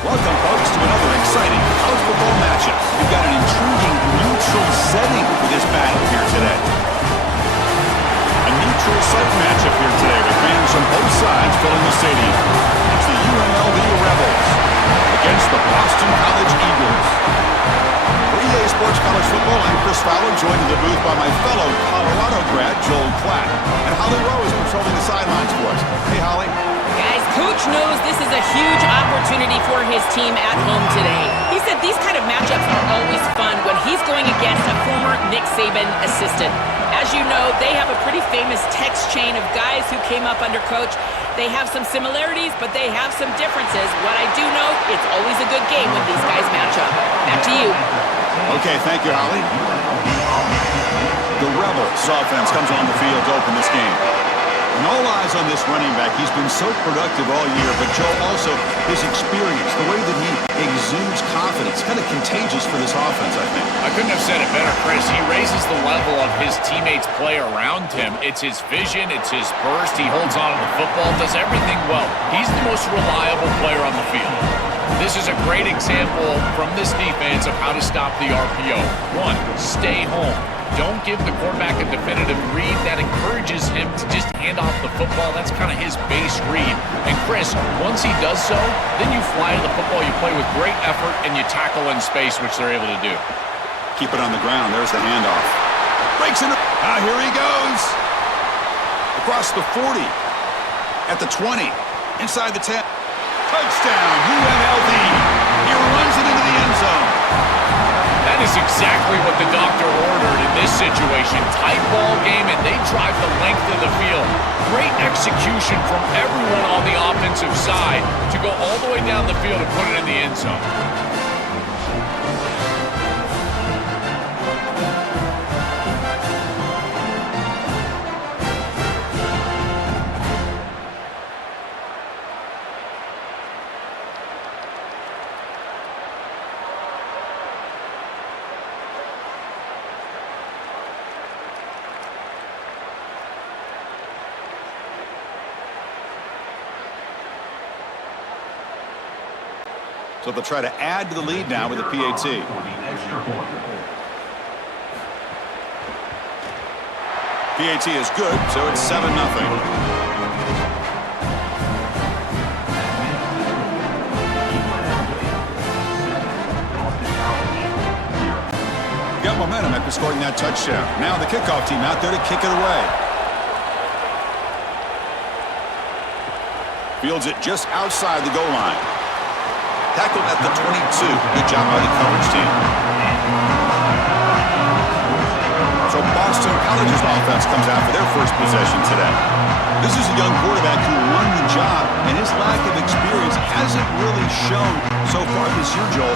Welcome, folks, to another exciting college football matchup. We've got an intriguing neutral setting for this battle here today. A neutral site matchup here today with fans from both sides filling the stadium. It's the UNLV Rebels against the Boston College Eagles. For EA Sports College Football, I'm Chris Fowler, joined in the booth by my fellow Colorado grad, Joel Klatt. And Holly Rowe is patrolling the sidelines for us. Hey, Holly. Guys, Coach knows this is a huge opportunity for his team at home today. He said these kind of matchups are always fun when he's going against a former Nick Saban assistant. As you know, they have a pretty famous text chain of guys who came up under Coach. They have some similarities, but they have some differences. What I do know, it's always a good game when these guys match up. Back to you. Okay, thank you, Holly. The Rebels offense comes on the field to open this game. And all eyes on this running back. He's been so productive all year, but Joe, also his experience, the way that he exudes confidence, kind of contagious for this offense, I think. I couldn't have said it better, Chris. He raises the level of his teammates' play around him. It's his vision, it's his burst. He holds on to the football, does everything well. He's the most reliable player on the field. This is a great example from this defense of how to stop the RPO. One, stay home. Don't give the quarterback a definitive read. That encourages him to just hand off the football. That's kind of his base read. And Chris, once he does so, then you fly to the football, you play with great effort, and you tackle in space, which they're able to do. Keep it on the ground. There's the handoff. Breaks in. Here he goes. Across the 40. At the 20. Inside the 10. Touchdown, UNLV. He runs it into the end zone. That is exactly what the doctor ordered in this situation. Tight ball game, and they drive the length of the field. Great execution from everyone on the offensive side to go all the way down the field and put it in the end zone. So they'll try to add to the lead now with a PAT. PAT is good, so it's 7-0. Got momentum after scoring that touchdown. Now the kickoff team out there to kick it away. Fields it just outside the goal line. Tackled at the 22. Good job by the coverage team. So Boston College's offense comes out for their first possession today. This is a young quarterback who won the job, and his lack of experience hasn't really shown so far this year, Joel.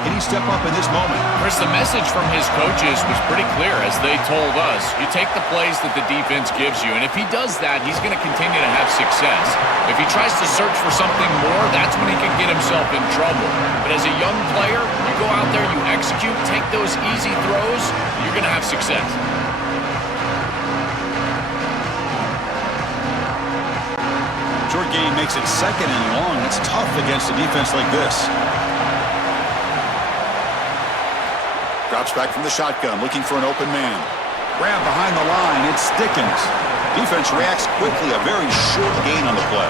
Can he step up in this moment? Chris, the message from his coaches was pretty clear as they told us. You take the plays that the defense gives you, and if he does that, he's going to continue to have success. If he tries to search for something more, that's when he can get himself in trouble. But as a young player, you go out there, you execute, take those easy throws, you're going to have success. Short game makes it 2nd and long. It's tough against a defense like this. Drops back from the shotgun, looking for an open man. Grab behind the line, it's Dickens. Defense reacts quickly, a very short gain on the play.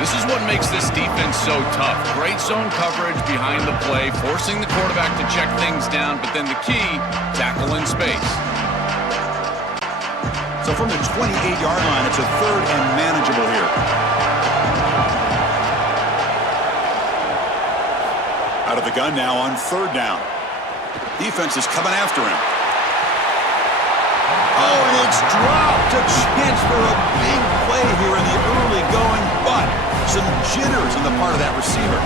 This is what makes this defense so tough. Great zone coverage behind the play, forcing the quarterback to check things down, but then the key, tackle in space. So from the 28-yard line, it's a 3rd and manageable here. Out of the gun now on 3rd down. Defense is coming after him. Oh, and it's dropped. A chance for a big play here in the early going, but some jitters on the part of that receiver.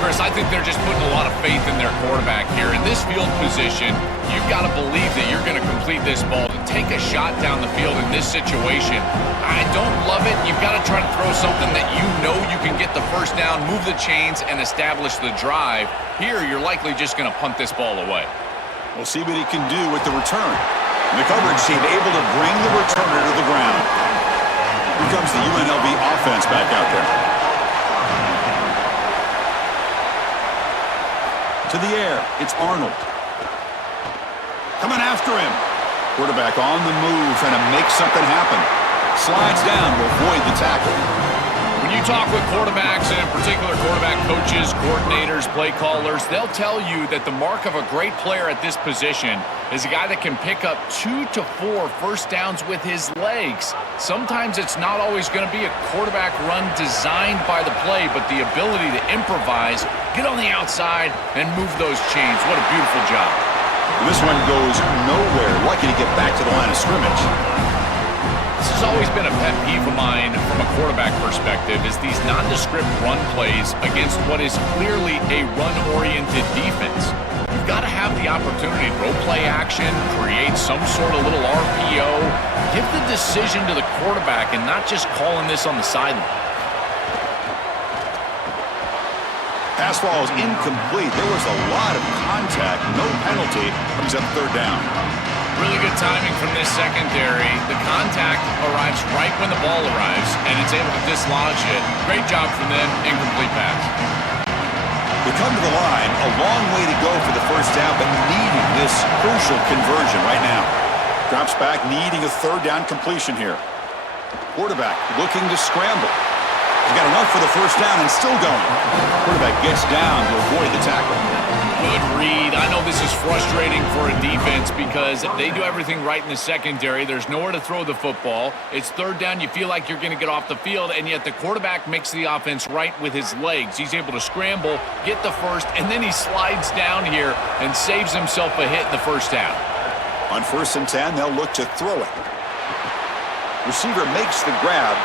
Chris, I think they're just putting a lot of faith in their quarterback here. In this field position, you've got to believe that you're going to complete this ball. To take a shot down the field in this situation, I don't love it. You've got to try to throw something that you know you can get the first down, move the chains, and establish the drive. Here, you're likely just going to punt this ball away. We'll see what he can do with the return. And the coverage team able to bring the returner to the ground. Here comes the UNLV offense back out there. To the air, it's Arnold. Coming after him. Quarterback on the move, trying to make something happen. Slides down to avoid the tackle. When you talk with quarterbacks, and in particular quarterback coaches, coordinators, play callers, they'll tell you that the mark of a great player at this position is a guy that can pick up 2 to 4 first downs with his legs. Sometimes it's not always going to be a quarterback run designed by the play, but the ability to improvise, get on the outside, and move those chains. What a beautiful job. This one goes nowhere. Lucky to get back to the line of scrimmage. This has always been a pet peeve of mine from a quarterback perspective, is these nondescript run plays against what is clearly a run-oriented defense. You've got to have the opportunity to throw play action, create some sort of little RPO, give the decision to the quarterback and not just calling this on the sideline. Pass ball is incomplete. There was a lot of contact. No penalty. Brings up third down. Really good timing from this secondary. The contact arrives right when the ball arrives, and it's able to dislodge it. Great job from them. Incomplete pass. They come to the line. A long way to go for the first down, but needing this crucial conversion right now. Drops back, needing a third down completion here. Quarterback looking to scramble. He's got enough for the first down and still going. Quarterback gets down to avoid the tackle. Good read. I know this is frustrating for a defense because they do everything right in the secondary. There's nowhere to throw the football. It's third down. You feel like you're going to get off the field, and yet the quarterback makes the offense right with his legs. He's able to scramble, get the first, and then he slides down here and saves himself a hit in the first down. On 1st and 10, they'll look to throw it. Receiver makes the grab.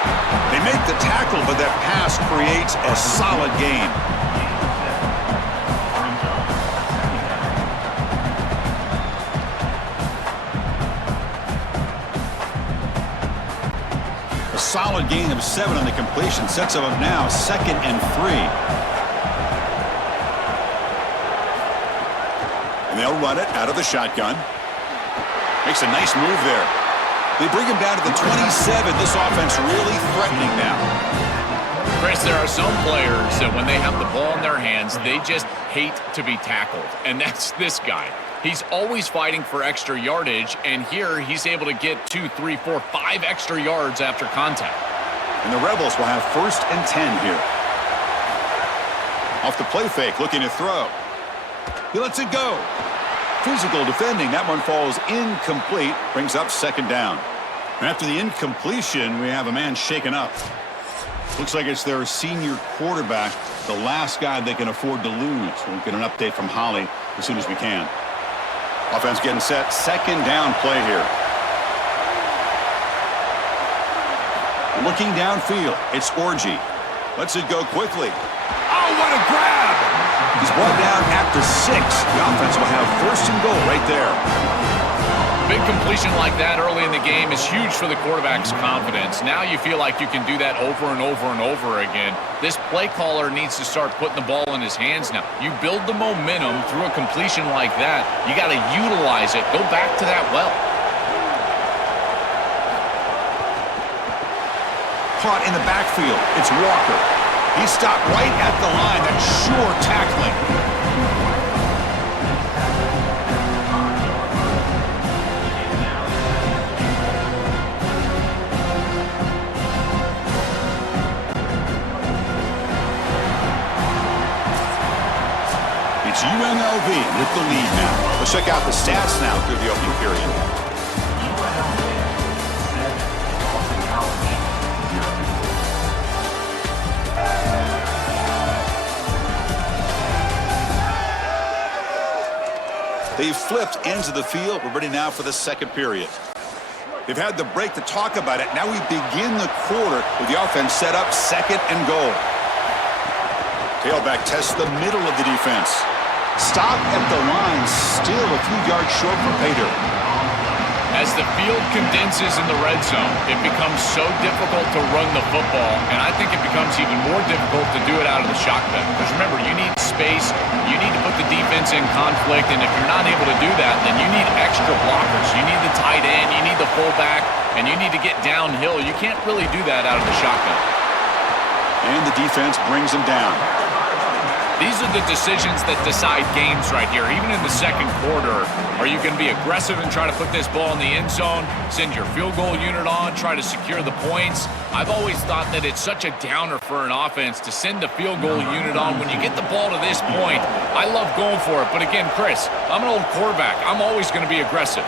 They make the tackle, but that pass creates a solid gain. A solid gain of 7 on the completion sets them up now 2nd and 3. And they'll run it out of the shotgun. Makes a nice move there. They bring him down to the 27. This offense really threatening now. Chris, there are some players that when they have the ball in their hands, they just hate to be tackled. And that's this guy. He's always fighting for extra yardage, and here he's able to get 2, 3, 4, 5 extra yards after contact. And the Rebels will have 1st and 10 here. Off the play fake, looking to throw. He lets it go. Physical defending. That one falls incomplete. Brings up 2nd down. And after the incompletion, we have a man shaken up. Looks like it's their senior quarterback, the last guy they can afford to lose. We'll get an update from Holly as soon as we can. Offense getting set. 2nd down play here. Looking downfield. It's Orji. Lets it go quickly. Oh, what a grab! He's brought down after 6. The offense will have 1st and goal right there. Big completion like that early in the game is huge for the quarterback's confidence. Now you feel like you can do that over and over and over again. This play caller needs to start putting the ball in his hands now. You build the momentum through a completion like that. You got to utilize it. Go back to that well. Caught in the backfield. It's Walker. He stopped right at the line. That's sure tackling. It's UNLV with the lead now. Let's check out the stats now through the opening period. They've flipped ends of the field. We're ready now for the 2nd period. They've had the break to talk about it. Now we begin the quarter with the offense set up 2nd and goal. Tailback tests the middle of the defense. Stop at the line, still a few yards short from pay dirt. As the field condenses in the red zone, it becomes so difficult to run the football, and I think it becomes even more difficult to do it out of the shotgun. Because remember, you need space, you need to put the defense in conflict, and if you're not able to do that, then you need extra blockers. You need the tight end, you need the fullback, and you need to get downhill. You can't really do that out of the shotgun. And the defense brings him down. These are the decisions that decide games right here. Even in the second quarter, are you going to be aggressive and try to put this ball in the end zone, send your field goal unit on, try to secure the points? I've always thought that it's such a downer for an offense to send the field goal unit on. When you get the ball to this point, I love going for it. But again, Chris, I'm an old quarterback. I'm always going to be aggressive.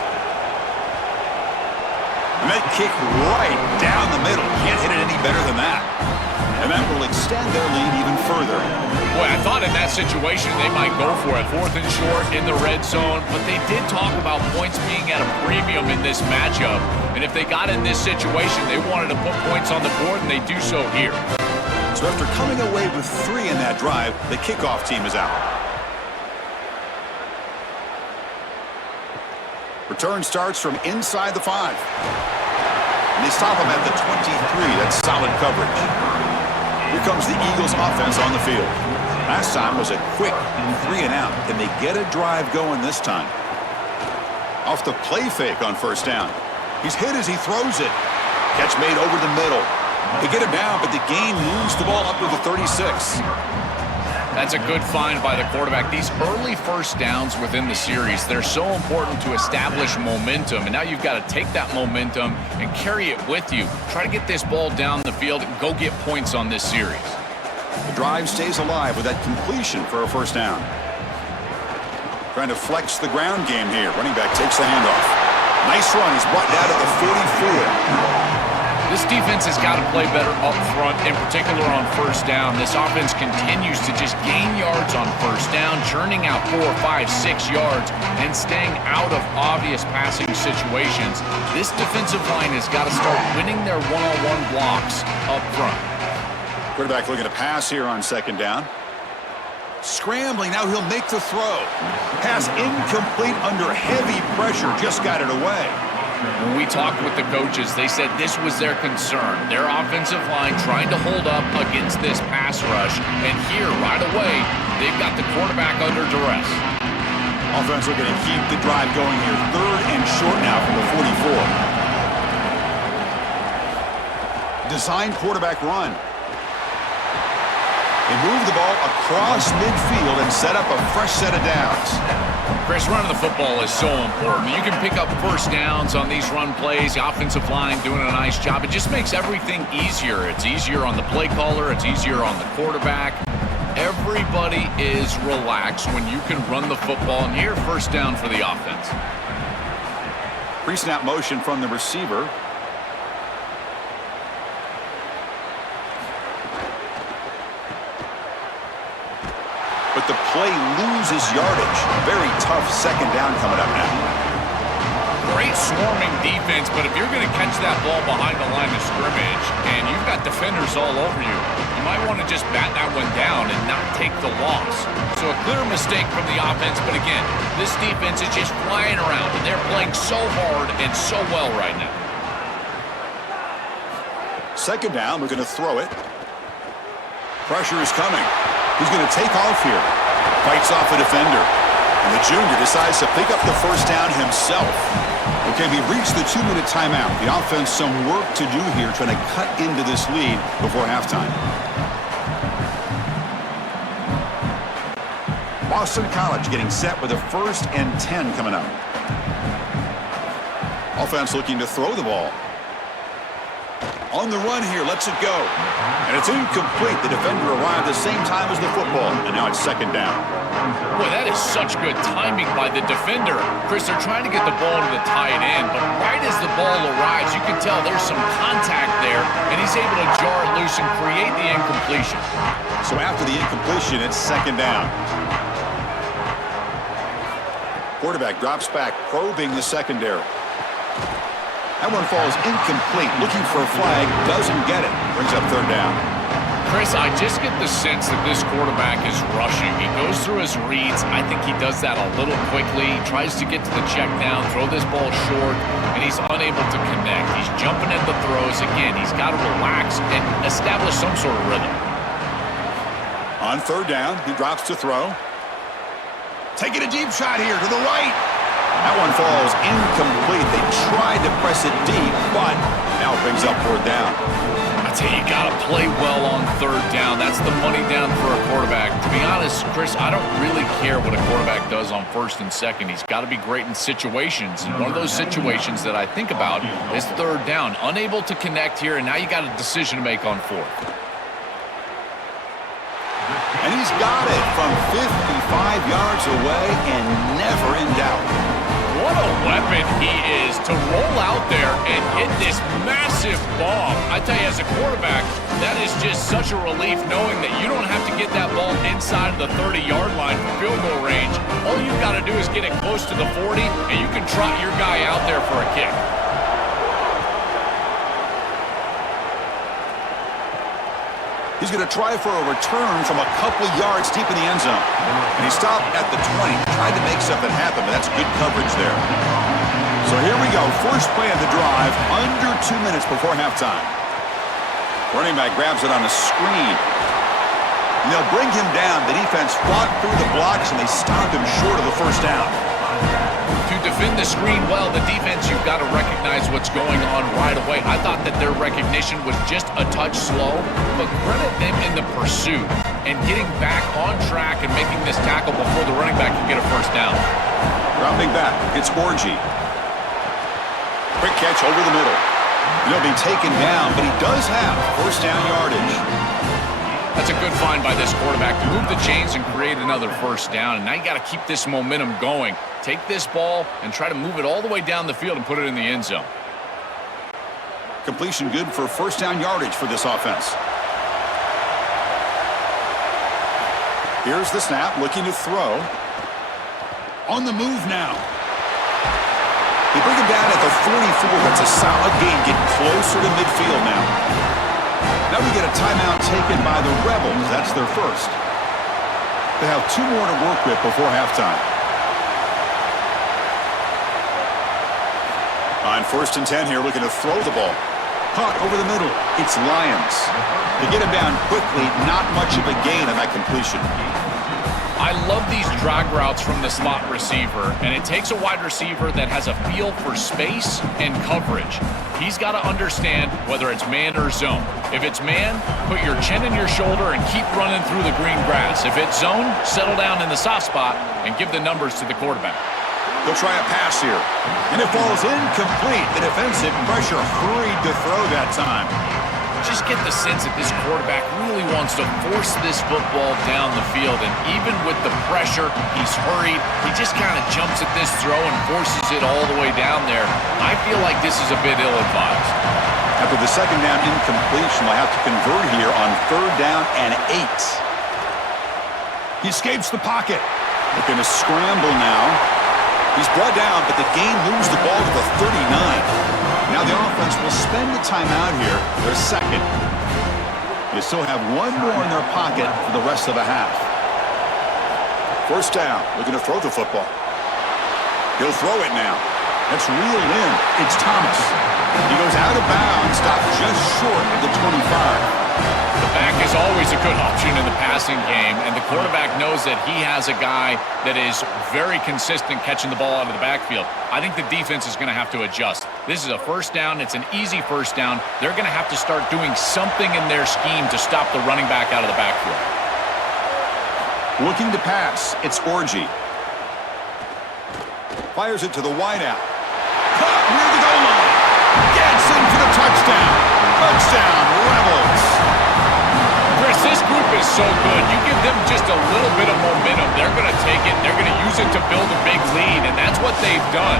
And that kick right down the middle. Can't hit it any better than that. And that will extend their lead even further. Boy, I thought in that situation they might go for it. 4th and short in the red zone. But they did talk about points being at a premium in this matchup. And if they got in this situation, they wanted to put points on the board, and they do so here. So after coming away with 3 in that drive, the kickoff team is out. Return starts from inside the 5. And they stop him at the 23. That's solid coverage. Here comes the Eagles offense on the field. Last time was a quick 3 and out. Can they get a drive going this time? Off the play fake on first down. He's hit as he throws it. Catch made over the middle. They get him down, but the gain moves the ball up to the 36. That's a good find by the quarterback. These early first downs within the series, they're so important to establish momentum. And now you've got to take that momentum and carry it with you. Try to get this ball down the field and go get points on this series. The drive stays alive with that completion for a first down. Trying to flex the ground game here. Running back takes the handoff. Nice run. He's brought down at the 44. This defense has got to play better up front, in particular on first down. This offense continues to just gain yards on first down, churning out 4, 5, 6 yards, and staying out of obvious passing situations. This defensive line has got to start winning their one-on-one blocks up front. Quarterback looking to pass here on second down. Scrambling, now he'll make the throw. Pass incomplete under heavy pressure, just got it away. When we talked with the coaches, they said this was their concern. Their offensive line trying to hold up against this pass rush. And here, right away, they've got the quarterback under duress. Offense looking to keep the drive going here. 3rd and short now from the 44. Designed quarterback run. They move the ball across midfield and set up a fresh set of downs. Chris, running the football is so important. You can pick up first downs on these run plays. The offensive line doing a nice job. It just makes everything easier. It's easier on the play caller. It's easier on the quarterback. Everybody is relaxed when you can run the football. And here, first down for the offense. Pre-snap motion from the receiver. But the play loses yardage. Very tough second down coming up now. Great swarming defense, but if you're going to catch that ball behind the line of scrimmage and you've got defenders all over you, you might want to just bat that one down and not take the loss. So a clear mistake from the offense, but again, this defense is just flying around, and they're playing so hard and so well right now. Second down, we're going to throw it. Pressure is coming. He's going to take off here. Fights off a defender. And the junior decides to pick up the first down himself. Okay, we reached the 2-minute timeout. The offense some work to do here, trying to cut into this lead before halftime. Boston College getting set with a 1st and 10 coming up. Offense looking to throw the ball. On the run here, lets it go. And it's incomplete. The defender arrived at the same time as the football, and now it's second down. Boy, that is such good timing by the defender. Chris, they're trying to get the ball to the tight end, but right as the ball arrives, you can tell there's some contact there, and he's able to jar it loose and create the incompletion. So after the incompletion, it's second down. Quarterback drops back, probing the secondary. That one falls incomplete. Looking for a flag, doesn't get it. Brings up third down. Chris, I just get the sense that this quarterback is rushing. He goes through his reads. I think he does that a little quickly. He tries to get to the check down, throw this ball short, and he's unable to connect. He's jumping at the throws. Again, he's got to relax and establish some sort of rhythm. On third down, he drops to throw. Taking a deep shot here to the right. That one falls incomplete. They tried to press it deep, but now it brings up fourth down. I tell you, you got to play well on third down. That's the money down for a quarterback. To be honest, Chris, I don't really care what a quarterback does on first and second. He's got to be great in situations. And one of those situations that I think about is third down. Unable to connect here, and now you got a decision to make on fourth. And he's got it from 55 yards away and never in doubt. What a weapon he is to roll out there and hit this massive bomb. I tell you, as a quarterback, that is just such a relief knowing that you don't have to get that ball inside of the 30-yard line for field goal range. All you've got to do is get it close to the 40, and you can trot your guy out there for a kick. He's going to try for a return from a couple yards deep in the end zone. And he stopped at the 20, tried to make something happen, but that's good coverage there. So here we go, first play of the drive, under 2 minutes before halftime. Running back grabs it on the screen. And they'll bring him down. The defense fought through the blocks, and they stopped him short of the first down. To defend the screen well, the defense, you've got to recognize what's going on right away. I thought that their recognition was just a touch slow, but credit them in the pursuit and getting back on track and making this tackle before the running back can get a first down. Dropping back, it's Orgy. Quick catch over the middle. He'll be taken down, but he does have first down yardage. That's a good find by this quarterback to move the chains and create another first down. And now you got to keep this momentum going. Take this ball and try to move it all the way down the field and put it in the end zone. Completion good for first down yardage for this offense. Here's the snap, looking to throw. On the move now. They bring him down at the 44. That's a solid gain, getting closer to midfield now. Now we get a timeout taken by the Rebels. That's their first. They have 2 more to work with before halftime. On first and 10 here, looking to throw the ball. Caught over the middle. It's Lions. They get him down quickly. Not much of a gain on that completion. I love these drag routes from the slot receiver, and it takes a wide receiver that has a feel for space and coverage. He's got to understand whether it's man or zone. If it's man, put your chin in your shoulder and keep running through the green grass. If it's zone, settle down in the soft spot and give the numbers to the quarterback. They'll try a pass here, and it falls incomplete. The defensive pressure hurried to throw that time. Just get the sense that this quarterback really wants to force this football down the field, and even with the pressure, he's hurried. He just kind of jumps at this throw and forces it all the way down there. I feel like this is a bit ill-advised. After the second down incompletion, they'll have to convert here on third down and 8. He escapes the pocket. Looking to scramble now. He's brought down, but the game moves the ball to the 39. Now the offense will spend the timeout here, their second. They still have 1 more in their pocket for the rest of the half. First down, looking to throw the football. He'll throw it now. That's reeled in. It's Thomas. He goes out of bounds, stopped just short of the 25. The back is always a good option in the passing game, and the quarterback knows that he has a guy that is very consistent catching the ball out of the backfield. I think the defense is going to have to adjust. This is a first down. It's an easy first down. They're going to have to start doing something in their scheme to stop the running back out of the backfield. Looking to pass. It's Orgy. Fires it to the wideout. Caught near the goal line. Gets in for the touchdown. Touchdown, Rebels. Chris, this group is so good. You give them just a little bit of momentum, they're going to take it, they're going to use it to build a big lead, and that's what they've done.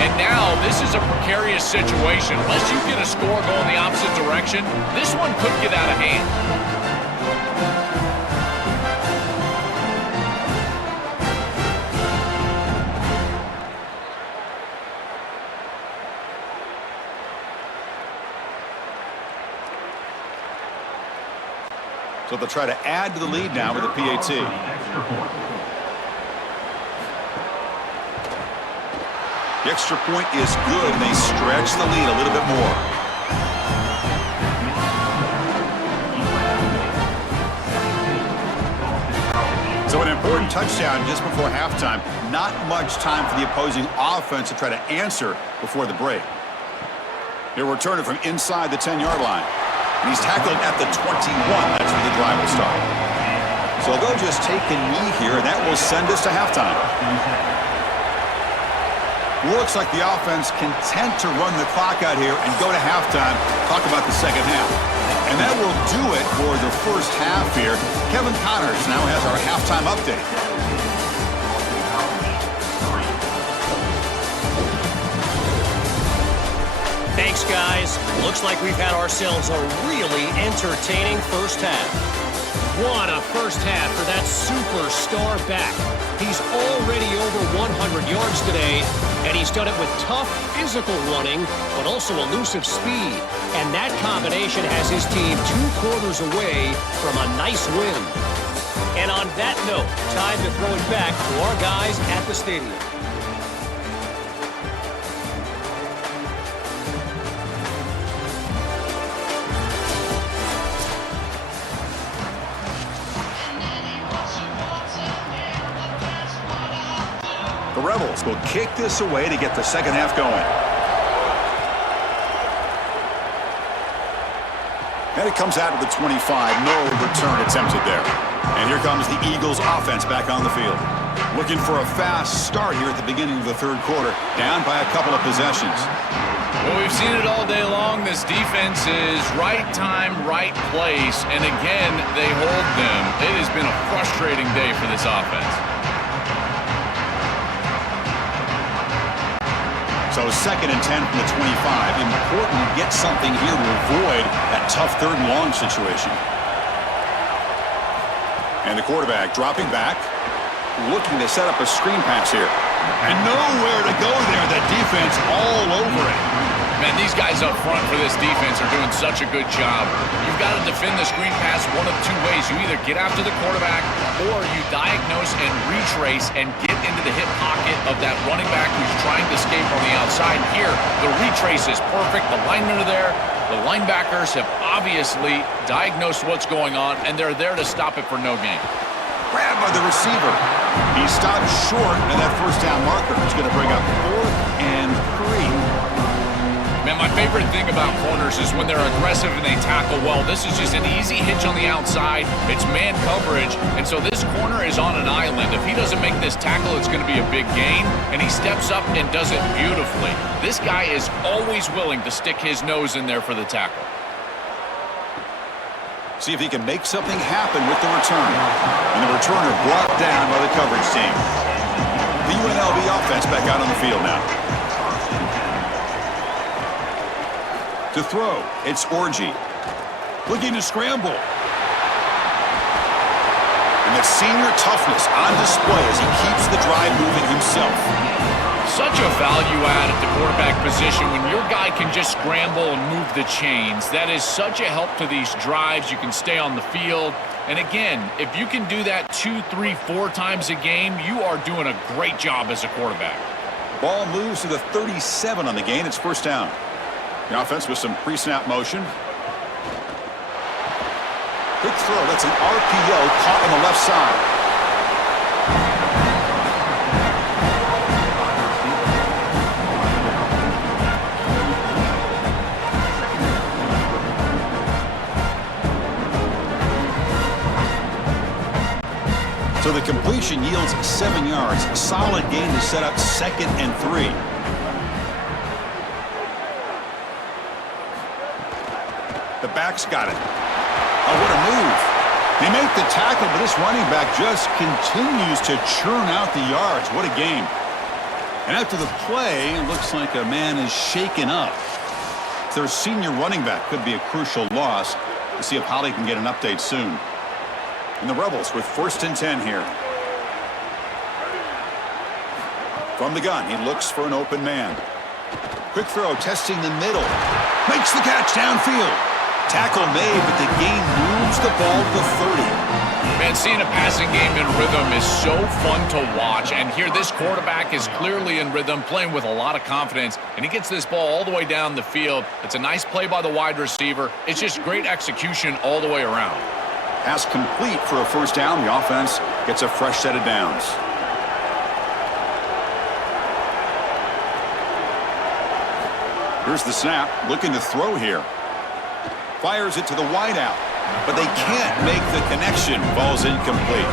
And now this is a precarious situation. Unless you get a score going the opposite direction, this one could get out of hand. So they'll try to add to the lead now with a PAT. The extra point is good, and they stretch the lead a little bit more. So an important touchdown just before halftime. Not much time for the opposing offense to try to answer before the break. They're returning from inside the 10-yard line. And he's tackled at the 21. That's where the drive will start. So they'll just take a knee here, and that will send us to halftime. Looks like the offense content to run the clock out here and go to halftime. Talk about the second half. And that will do it for the first half here. Kevin Connors now has our halftime update. Thanks, guys. Looks like we've had ourselves a really entertaining first half. What a first half for that superstar back. He's already over 100 yards today, and he's done it with tough physical running, but also elusive speed. And that combination has his team 2 quarters away from a nice win. And on that note, time to throw it back to our guys at the stadium. The Rebels will kick this away to get the second half going. And it comes out of the 25. No return attempted there. And here comes the Eagles offense back on the field. Looking for a fast start here at the beginning of the third quarter. Down by a couple of possessions. Well, we've seen it all day long. This defense is right time, right place. And again, they hold them. It has been a frustrating day for this offense. So 2nd and 10 from the 25. Important to get something here to avoid that tough 3rd and long situation. And the quarterback dropping back, looking to set up a screen pass here. And nowhere to go there. That defense all over it. Man, these guys up front for this defense are doing such a good job. You've got to defend the screen pass one of 2 ways. You either get after the quarterback or you diagnose and retrace and get into the hip pocket of that running back who's trying to escape on the outside. Here, the retrace is perfect. The linemen are there. The linebackers have obviously diagnosed what's going on, and they're there to stop it for no gain. Grabbed by the receiver. He stopped short, and that first down marker is going to bring up 4th and 3. Man, my favorite thing about corners is when they're aggressive and they tackle well. This is just an easy hitch on the outside. It's man coverage, and so this corner is on an island. If he doesn't make this tackle, it's going to be a big gain, and he steps up and does it beautifully. This guy is always willing to stick his nose in there for the tackle. See if he can make something happen with the return. And the returner brought down by the coverage team. The UNLV offense back out on the field now. To throw, it's Orji. Looking to scramble. And the senior toughness on display as he keeps the drive moving himself. Such a value add at the quarterback position when your guy can just scramble and move the chains. That is such a help to these drives. You can stay on the field. And again, if you can do that 2, 3, 4 times a game, you are doing a great job as a quarterback. Ball moves to the 37 on the gain. It's first down. The offense with some pre-snap motion. Quick throw. That's an RPO caught on the left side. So the completion yields 7 yards. A solid gain to set up 2nd and 3. The back's got it. Oh, what a move. They make the tackle, but this running back just continues to churn out the yards. What a game. And after the play, it looks like a man is shaken up. Their senior running back could be a crucial loss. We'll see if Holly can get an update soon. And the Rebels with 1st and 10 here. From the gun, he looks for an open man. Quick throw, testing the middle. Makes the catch downfield. Tackle made, but the gain moves the ball to 30. Man, seeing a passing game in rhythm is so fun to watch. And here, this quarterback is clearly in rhythm, playing with a lot of confidence. And he gets this ball all the way down the field. It's a nice play by the wide receiver. It's just great execution all the way around. Pass complete for a first down. The offense gets a fresh set of downs. Here's the snap. Looking to throw here. Fires it to the wideout, but they can't make the connection. Ball's incomplete.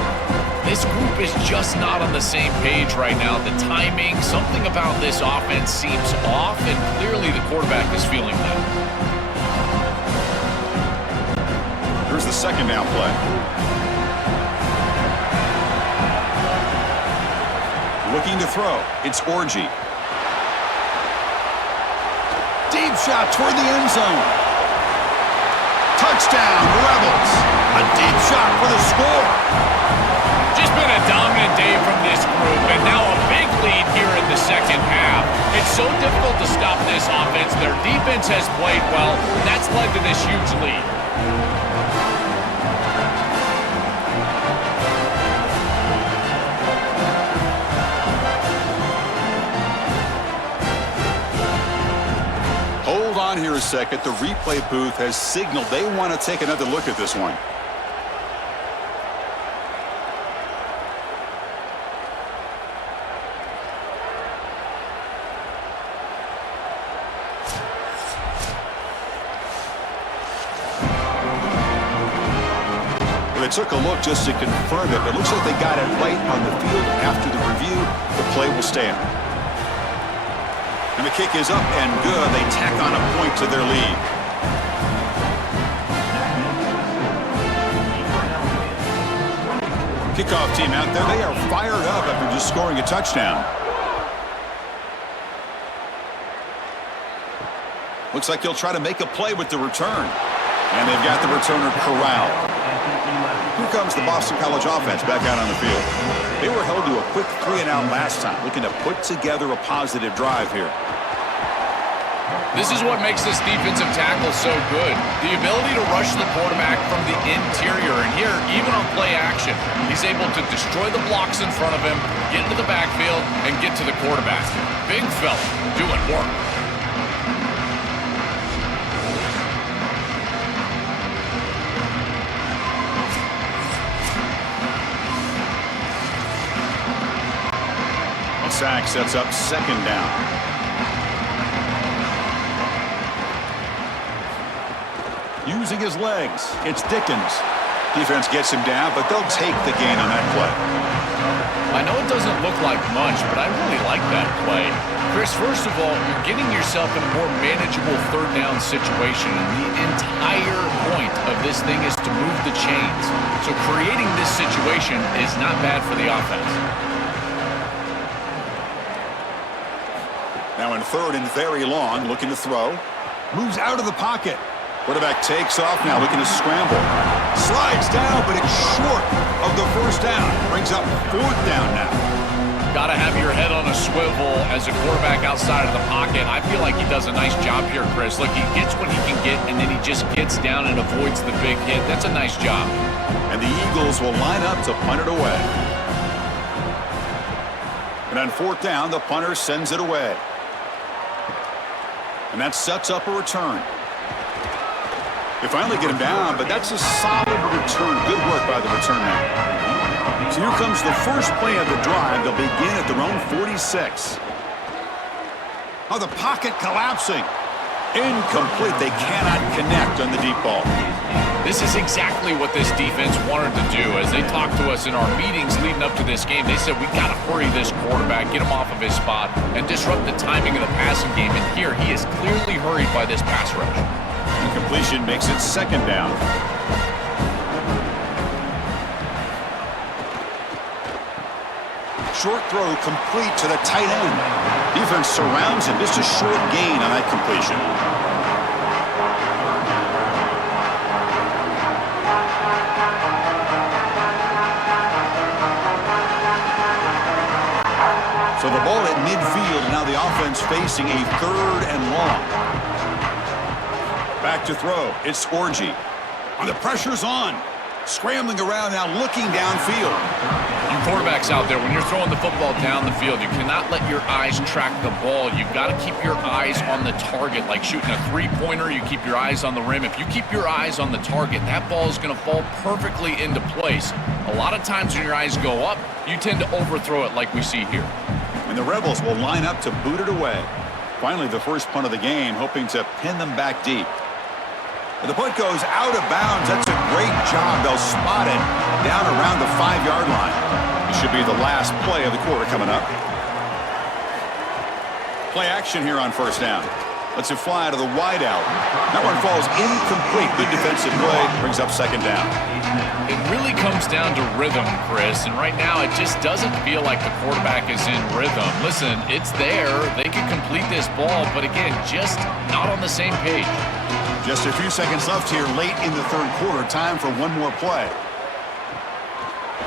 This group is just not on the same page right now. The timing, something about this offense seems off, and clearly the quarterback is feeling that. Here's the second down play. Looking to throw. It's Orgy. Deep shot toward the end zone. Touchdown, Rebels. A deep shot for the score. Just been a dominant day from this group, and now a big lead here in the second half. It's so difficult to stop this offense. Their defense has played well, and that's led to this huge lead. Hold on here a second. The replay booth has signaled they want to take another look at this one. They took a look just to confirm it, but it looks like they got it right on the field. After the review, the play will stand. And the kick is up and good. They tack on a point to their lead. Kickoff team out there. They are fired up after just scoring a touchdown. Looks like he'll try to make a play with the return. And they've got the returner corralled. Here comes the Boston College offense back out on the field. They were held to a quick 3-and-out last time, looking to put together a positive drive here. This is what makes this defensive tackle so good. The ability to rush the quarterback from the interior. And here, even on play action, he's able to destroy the blocks in front of him, get into the backfield, and get to the quarterback. Big fella doing work. Sack sets up second down. Using his legs, it's Dickens. Defense gets him down, but they'll take the gain on that play. I know it doesn't look like much, but I really like that play. Chris, first of all, you're getting yourself in a more manageable third down situation, and the entire point of this thing is to move the chains. So creating this situation is not bad for the offense. Now in third and very long, looking to throw. Moves out of the pocket. Quarterback takes off now, looking to scramble. Slides down, but it's short of the first down. Brings up fourth down now. Got to have your head on a swivel as a quarterback outside of the pocket. I feel like he does a nice job here, Chris. Look, he gets what he can get, and then he just gets down and avoids the big hit. That's a nice job. And the Eagles will line up to punt it away. And on fourth down, the punter sends it away. And that sets up a return. They finally get him down, but that's a solid return. Good work by the return man. So here comes the first play of the drive. They'll begin at their own 46. Oh, the pocket collapsing. Incomplete. They cannot connect on the deep ball. This is exactly what this defense wanted to do. As they talked to us in our meetings leading up to this game, they said, we got to hurry this quarterback, get him off of his spot, and disrupt the timing of the passing game. And here, he is clearly hurried by this pass rush. Incompletion makes it second down. Short throw complete to the tight end. Defense surrounds him. Just a short gain on that completion. So the ball at midfield, and now the offense facing a third and long. Back to throw. It's Orgy. And the pressure's on. Scrambling around now, looking downfield. You quarterbacks out there, when you're throwing the football down the field, you cannot let your eyes track the ball. You've got to keep your eyes on the target. Like shooting a three-pointer, you keep your eyes on the rim. If you keep your eyes on the target, that ball is going to fall perfectly into place. A lot of times when your eyes go up, you tend to overthrow it like we see here. And the Rebels will line up to boot it away. Finally, the first punt of the game, hoping to pin them back deep. The punt goes out of bounds. That's a great job. They'll spot it down around the 5-yard line. It should be the last play of the quarter coming up. Play action here on first down. Lets it fly to the wideout. That one falls incomplete. Good defensive play. Brings up second down. It really comes down to rhythm, Chris, and right now it just doesn't feel like the quarterback is in rhythm. Listen, it's there. They can complete this ball, but again, just not on the same page. Just a few seconds left here late in the third quarter. Time for one more play.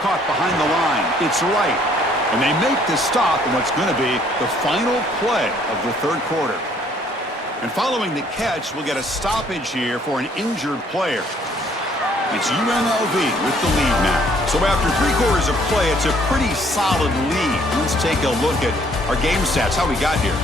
Caught behind the line. It's right. And they make the stop in what's going to be the final play of the third quarter. And following the catch, we'll get a stoppage here for an injured player. It's UNLV with the lead now. So after 3 quarters of play, it's a pretty solid lead. Let's take a look at our game stats, how we got here.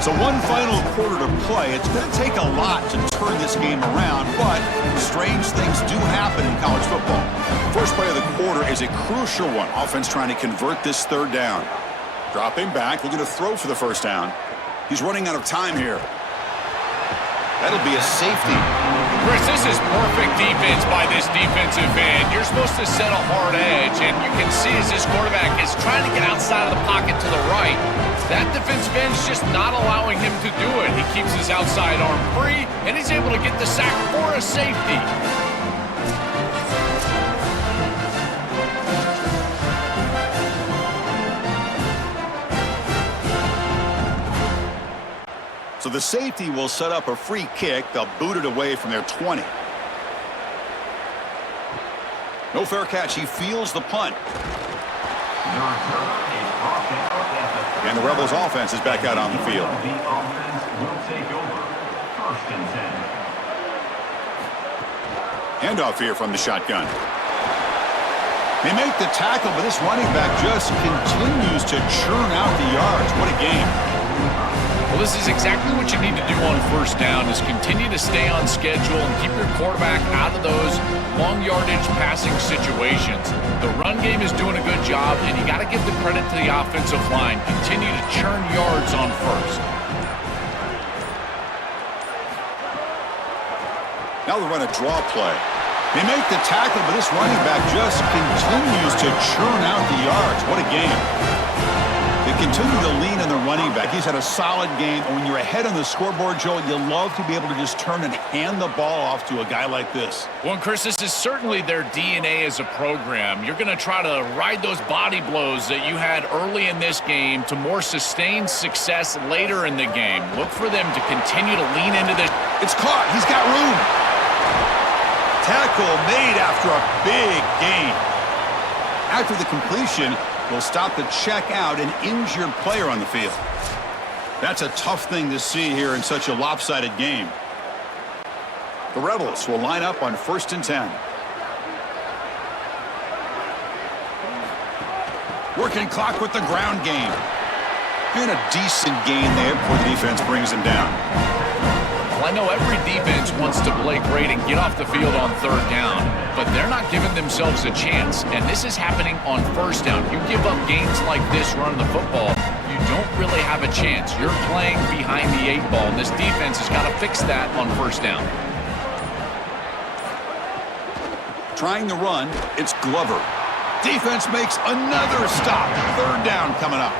So one final quarter to play. It's going to take a lot to turn this game around, but strange things do happen in college football. First play of the quarter is a crucial one. Offense trying to convert this third down. Dropping back, looking to throw for the first down. He's running out of time here. That'll be a safety. Chris, this is perfect defense by this defensive end. You're supposed to set a hard edge, and you can see as this quarterback is trying to get outside of the pocket to the right. That defensive end's just not allowing him to do it. He keeps his outside arm free, and he's able to get the sack for a safety. So the safety will set up a free kick. They'll boot it away from their 20. No fair catch. He feels the punt. And the Rebels offense is back out on the field. Handoff here from the shotgun. They make the tackle, but this running back just continues to churn out the yards. What a game. Well, this is exactly what you need to do on first down is continue to stay on schedule and keep your quarterback out of those long yardage passing situations. The run game is doing a good job, and you got to give the credit to the offensive line. Continue to churn yards on first. Now they run a draw play. They make the tackle, but this running back just continues to churn out the yards. What a game. They continue to lean on the running back. He's had a solid game. And when you're ahead on the scoreboard, Joel, you love to be able to just turn and hand the ball off to a guy like this. Well, Chris, this is certainly their DNA as a program. You're going to try to ride those body blows that you had early in this game to more sustained success later in the game. Look for them to continue to lean into this. It's caught. He's got room. Tackle made after a big gain. After the completion, will stop to check out an injured player on the field. That's a tough thing to see here in such a lopsided game. The Rebels will line up on 1st and 10. Working clock with the ground game. Doing a decent gain there before the defense brings him down. Well, I know every defense wants to play great and get off the field on third down, but they're not giving themselves a chance, and this is happening on first down. You give up games like this running the football, you don't really have a chance. You're playing behind the 8 ball, and this defense has got to fix that on first down. Trying to run, it's Glover. Defense makes another stop. Third down coming up.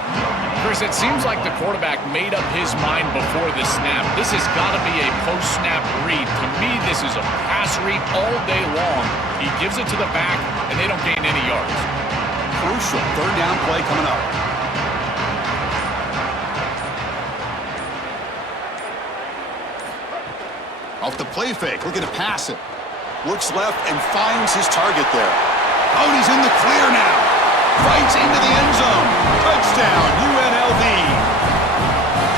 Chris, it seems like the quarterback made up his mind before the snap. This has got to be a post-snap read. To me, this is a pass read all day long. He gives it to the back, and they don't gain any yards. Crucial third down play coming up. Off the play fake, looking to pass it. Looks left and finds his target there. Oh, he's in the clear now. Fights into the end zone. Touchdown, UNLV.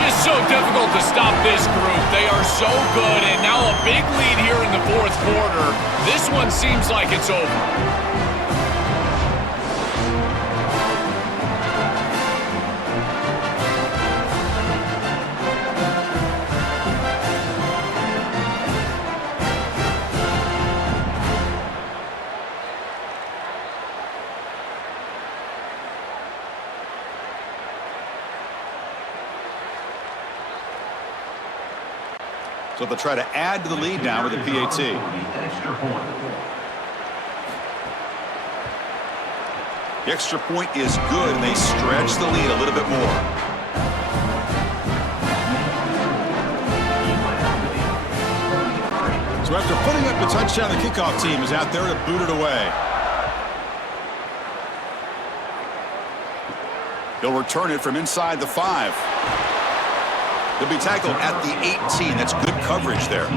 Just so difficult to stop this group. They are so good, and now a big lead here in the fourth quarter. This one seems like it's over. So they'll try to add to the lead now with a PAT. The extra point is good, and they stretch the lead a little bit more. So after putting up the touchdown, the kickoff team is out there to boot it away. He'll return it from inside the 5. He'll be tackled at the 18. That's good coverage there.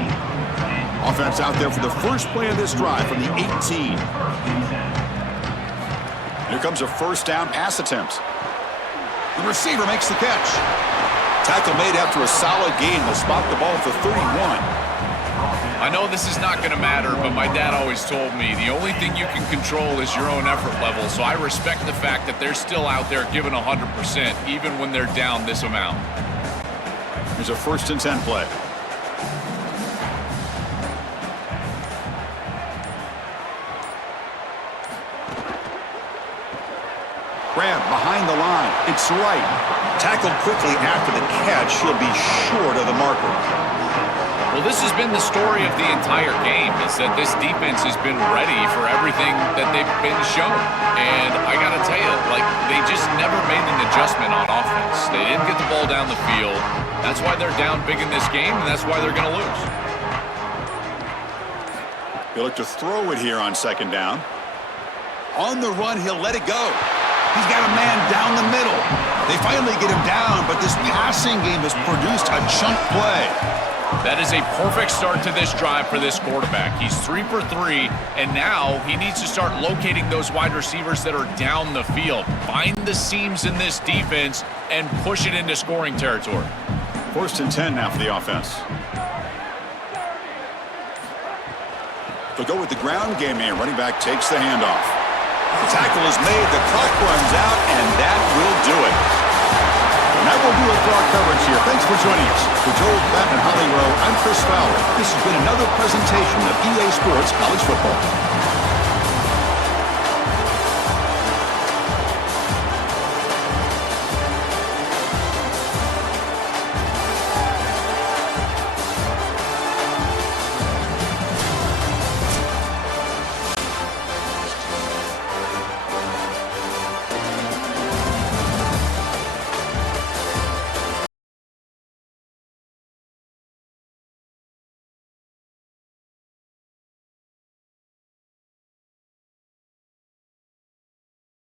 Offense out there for the first play of this drive from the 18. Here comes a first down pass attempt. The receiver makes the catch. Tackle made after a solid gain. They'll spot the ball at the 31. I know this is not going to matter, but my dad always told me the only thing you can control is your own effort level, so I respect the fact that they're still out there giving 100%, even when they're down this amount. Here's a 1st and 10 play. Grab behind the line. It's right. Tackled quickly after the catch. He'll be short of the marker. Well, this has been the story of the entire game, is that this defense has been ready for everything that they've been shown. And I got to tell you, like, they just never made an adjustment on offense. They didn't get the ball down the field. That's why they're down big in this game, and that's why they're going to lose. He'll look to throw it here on 2nd down. On the run, he'll let it go. He's got a man down the middle. They finally get him down, but this passing game has produced a chunk play. That is a perfect start to this drive for this quarterback. He's 3 for 3, and now he needs to start locating those wide receivers that are down the field. Find the seams in this defense and push it into scoring territory. 1st and 10 now for the offense. They'll go with the ground game here. Running back takes the handoff. The tackle is made, the clock runs out, and that will do it. And that will do it for our coverage here. Thanks for joining us. For Joel Klatt and Holly Rowe, I'm Chris Fowler. This has been another presentation of EA Sports College Football.